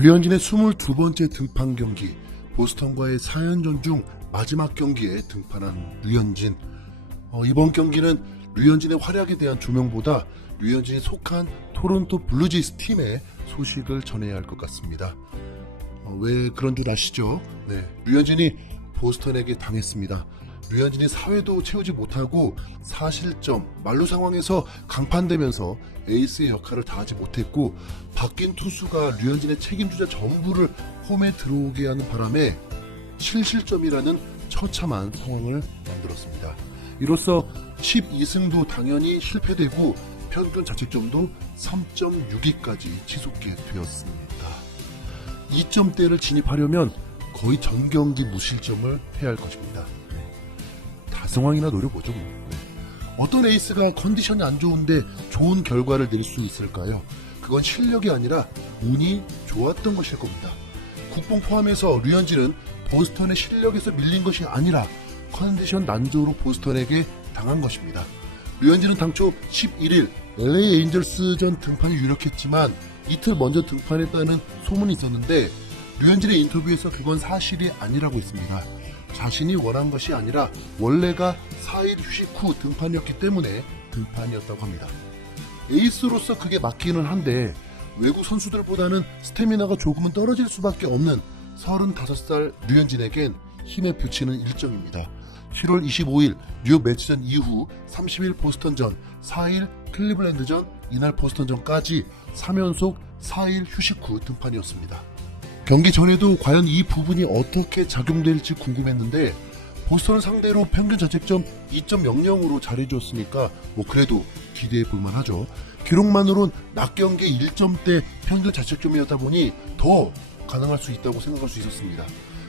류현진의 22번째 등판 경기, 보스턴과의 4연전 중 마지막 경기에 등판한 류현진. 이번 경기는 류현진의 활약에 대한 조명보다 류현진이 속한 토론토 블루제이스 팀의 소식을 전해야 할 것 같습니다. 왜 그런 줄 아시죠? 네, 류현진이 보스턴에게 당했습니다. 류현진이 사회도 채우지 못하고 4실점, 만루 상황에서 강판되면서 에이스의 역할을 다하지 못했고, 바뀐 투수가 류현진의 책임주자 전부를 홈에 들어오게 하는 바람에 7실점이라는 처참한 상황을 만들었습니다. 이로써 12승도 당연히 실패되고 평균 자책점도 3.62까지 치솟게 되었습니다. 2점대를 진입하려면 거의 전 경기 무실점을 해야 할 것입니다. 다승왕이나 노려보죠. 어떤 에이스가 컨디션이 안 좋은데 좋은 결과를 낼 수 있을까요? 그건 실력이 아니라 운이 좋았던 것일 겁니다. 국뽕 포함해서 류현진은 보스턴의 실력에서 밀린 것이 아니라 컨디션 난조로 보스턴에게 당한 것입니다. 류현진은 당초 11일 LA 에인절스전 등판이 유력했지만 이틀 먼저 등판했다는 소문이 있었는데, 류현진의 인터뷰에서 그건 사실이 아니라고 했습니다. 자신이 원한 것이 아니라 원래가 4일 휴식 후 등판이었기 때문에 등판이었다고 합니다. 에이스로서 그게 맞기는 한데 외국 선수들보다는 스태미나가 조금은 떨어질 수밖에 없는 35살 류현진에겐 힘에 부치는 일정입니다. 7월 25일 뉴욕 매치전 이후 30일 보스턴전, 4일 클리블랜드전, 이날 보스턴전까지 3연속 4일 휴식 후 등판이었습니다. 경기 전에도 과연 이 부분이 어떻게 작용될지 궁금했는데, 보스턴을 상대로 평균 자책점 2.00으로 잘해줬으니까 그래도 기대해 볼만 하죠. 기록만으론 낮 경기 1점대 평균 자책점이었다 보니 더 가능할 수 있다고 생각할 수 있었습니다.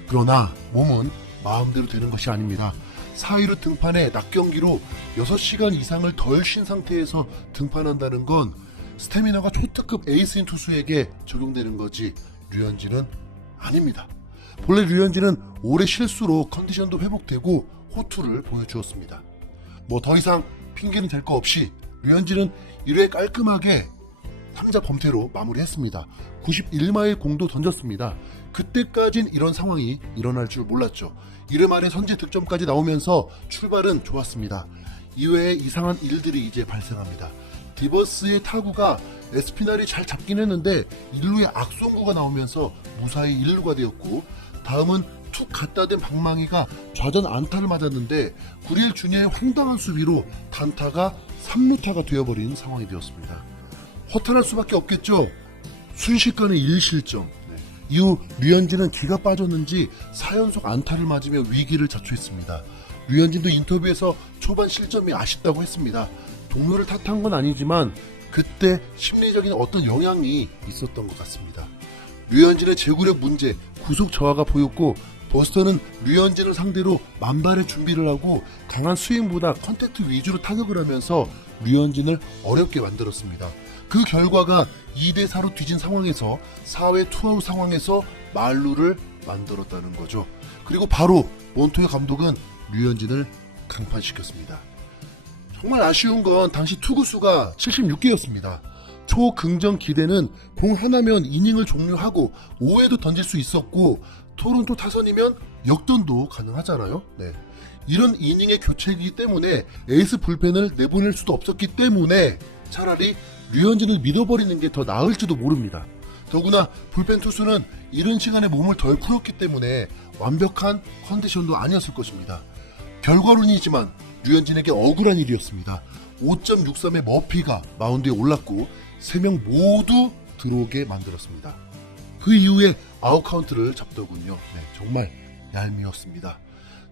그러나 몸은 마음대로 되는 것이 아닙니다. 4위로 등판해 낮 경기로 6시간 이상을 덜 쉰 상태에서 등판한다는 건 스태미나가 초특급 에이스인 투수에게 적용되는 거지 류현진은 아닙니다. 본래 류현진은 올해 실수로 컨디션도 회복되고 호투를 보여주었습니다. 더 이상 핑계는 될 거 없이 류현진은 1회 깔끔하게 3자 범퇴로 마무리했습니다. 91마일 공도 던졌습니다. 그때까진 이런 상황이 일어날 줄 몰랐죠. 1회 말에 선제 득점까지 나오면서 출발은 좋았습니다. 이외에 이상한 일들이 이제 발생합니다. 디버스의 타구가 에스피날이 잘 잡긴 했는데 1루에 악송구가 나오면서 무사히 1루가 되었고, 다음은 툭 갖다 댄 방망이가 좌전 안타를 맞았는데 구리엘 주니어의 황당한 수비로 단타가 3루타가 되어버린 상황이 되었습니다. 허탈할 수밖에 없겠죠. 순식간에 1실점. 이후 류현진은 기가 빠졌는지 4연속 안타를 맞으며 위기를 자초했습니다. 류현진도 인터뷰에서 초반 실점이 아쉽다고 했습니다. 동료를 탓한 건 아니지만 그때 심리적인 어떤 영향이 있었던 것 같습니다. 류현진의 제구력 문제, 구속 저하가 보였고, 보스턴은 류현진을 상대로 만발의 준비를 하고 강한 스윙보다 컨택트 위주로 타격을 하면서 류현진을 어렵게 만들었습니다. 그 결과가 2대4로 뒤진 상황에서 4회 투아웃 상황에서 만루를 만들었다는 거죠. 그리고 바로 몬토요 감독은 류현진을 강판시켰습니다. 정말 아쉬운 건 당시 투구수가 76개였습니다. 초긍정 기대는 공 하나면 이닝을 종료하고 5회도 던질 수 있었고, 토론토 타선이면 역전도 가능하잖아요. 이런 이닝의 교체이기 때문에 에이스 불펜을 내보낼 수도 없었기 때문에 차라리 류현진을 믿어버리는 게 더 나을지도 모릅니다. 더구나 불펜 투수는 이른 시간에 몸을 덜 풀었기 때문에 완벽한 컨디션도 아니었을 것입니다. 결과론이지만 류현진에게 억울한 일이었습니다. 5.63의 머피가 마운드에 올랐고 3명 모두 들어오게 만들었습니다. 그 이후에 아웃카운트를 잡더군요. 정말 얄미웠습니다.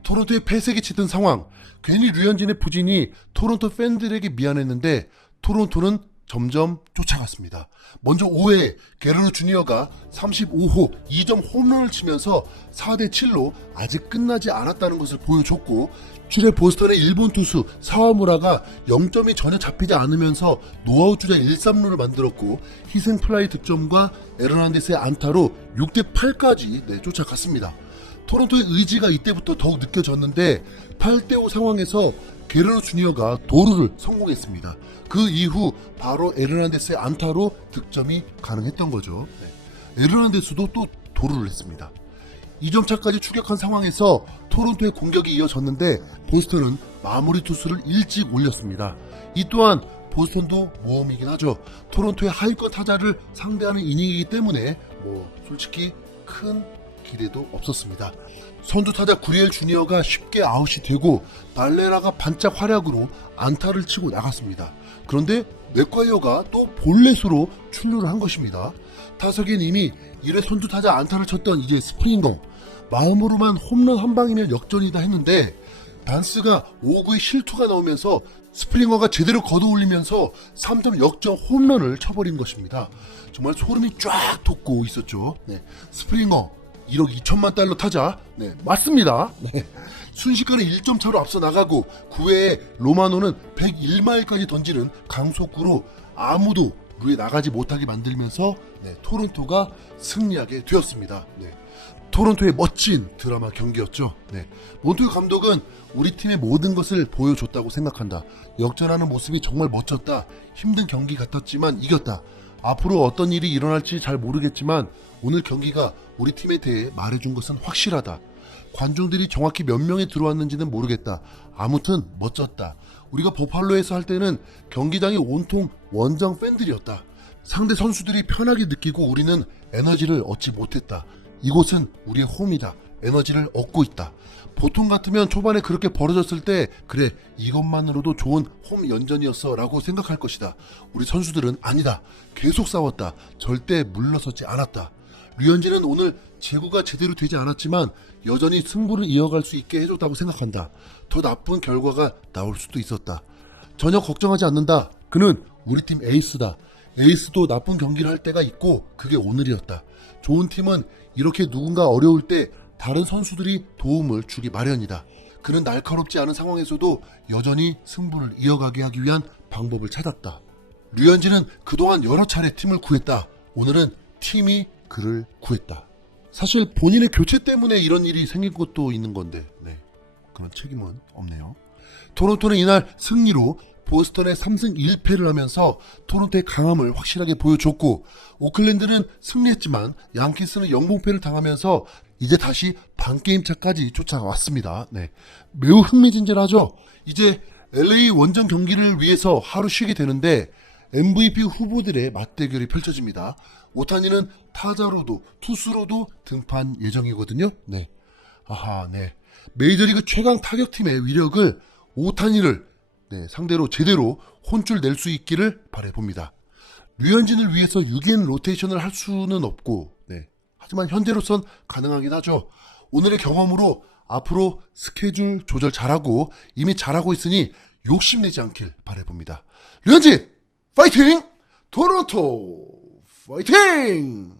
토론토의 폐색이 짙은 상황, 괜히 류현진의 부진이 토론토 팬들에게 미안했는데 토론토는 점점 쫓아갔습니다. 먼저 5회 게르로 주니어가 35호 2점 홈런을 치면서 4대7로 아직 끝나지 않았다는 것을 보여줬고, 7회 보스턴의 일본 투수 사와무라가 0점이 전혀 잡히지 않으면서 노아웃 주자 1, 3루를 만들었고, 희생플라이 득점과 에르난데스의 안타로 6대8까지 쫓아갔습니다. 토론토의 의지가 이때부터 더욱 느껴졌는데 8대5 상황에서 게르로 주니어가 도루를 성공했습니다. 그 이후 바로 에르난데스의 안타로 득점이 가능했던 거죠. 에르난데스도 또 도루를 했습니다. 2점 차까지 추격한 상황에서 토론토의 공격이 이어졌는데 보스턴은 마무리 투수를 일찍 올렸습니다. 이 또한 보스턴도 모험이긴 하죠. 토론토의 하위권 타자를 상대하는 이닝이기 때문에 솔직히 큰 기대도 없었습니다. 선두 타자 구리엘 주니어가 쉽게 아웃이 되고 달레라가 반짝 활약으로 안타를 치고 나갔습니다. 그런데 맥과이어가 또 볼넷으로 출루를 한 것입니다. 타석엔 이미 1회 선두 타자 안타를 쳤던 이제 스프링거, 마음으로만 홈런 한 방이면 역전이다 했는데 단스가 5구의 실투가 나오면서 스프링어가 제대로 걷어올리면서 3점 역전 홈런을 쳐버린 것입니다. 정말 소름이 쫙 돋고 있었죠. 네, 스프링어 1억 2천만 달러 타자. 네, 맞습니다. 네. 순식간에 1점 차로 앞서 나가고 9회에 로마노는 101마일까지 던지는 강속구로 아무도 루에 나가지 못하게 만들면서 토론토가 승리하게 되었습니다. 네. 토론토의 멋진 드라마 경기였죠. 네. 몬투유 감독은 우리 팀의 모든 것을 보여줬다고 생각한다. 역전하는 모습이 정말 멋졌다. 힘든 경기 같았지만 이겼다. 앞으로 어떤 일이 일어날지 잘 모르겠지만 오늘 경기가 우리 팀에 대해 말해준 것은 확실하다. 관중들이 정확히 몇 명이 들어왔는지는 모르겠다. 아무튼 멋졌다. 우리가 보팔로에서 할 때는 경기장이 온통 원정 팬들이었다. 상대 선수들이 편하게 느끼고 우리는 에너지를 얻지 못했다. 이곳은 우리의 홈이다. 에너지를 얻고 있다. 보통 같으면 초반에 그렇게 벌어졌을 때 그래 이것만으로도 좋은 홈 연전이었어 라고 생각할 것이다. 우리 선수들은 아니다. 계속 싸웠다. 절대 물러서지 않았다. 류현진은 오늘 제구가 제대로 되지 않았지만 여전히 승부를 이어갈 수 있게 해줬다고 생각한다. 더 나쁜 결과가 나올 수도 있었다. 전혀 걱정하지 않는다. 그는 우리 팀 에이스다. 에이스도 나쁜 경기를 할 때가 있고 그게 오늘이었다. 좋은 팀은 이렇게 누군가 어려울 때 다른 선수들이 도움을 주기 마련이다. 그는 날카롭지 않은 상황에서도 여전히 승부를 이어가게 하기 위한 방법을 찾았다. 류현진은 그동안 여러 차례 팀을 구했다. 오늘은 팀이 그를 구했다. 사실 본인의 교체 때문에 이런 일이 생긴 것도 있는 건데 그런 책임은 없네요. 토론토는 이날 승리로 보스턴에 3승 1패를 하면서 토론토의 강함을 확실하게 보여줬고 오클랜드는 승리했지만 양키스는 영봉패를 당하면서 이제 다시 반게임 차까지 쫓아왔습니다. 네, 매우 흥미진진하죠. 이제 LA 원정 경기를 위해서 하루 쉬게 되는데 MVP 후보들의 맞대결이 펼쳐집니다. 오타니는 타자로도 투수로도 등판 예정이거든요. 네, 메이저리그 최강 타격팀의 위력을 오타니를 상대로 제대로 혼쭐 낼 수 있기를 바라봅니다. 류현진을 위해서 6인 로테이션을 할 수는 없고 하지만 현재로선 가능하긴 하죠. 오늘의 경험으로 앞으로 스케줄 조절 잘하고 이미 잘하고 있으니 욕심내지 않길 바라봅니다. 류현진 파이팅! 토론토 파이팅!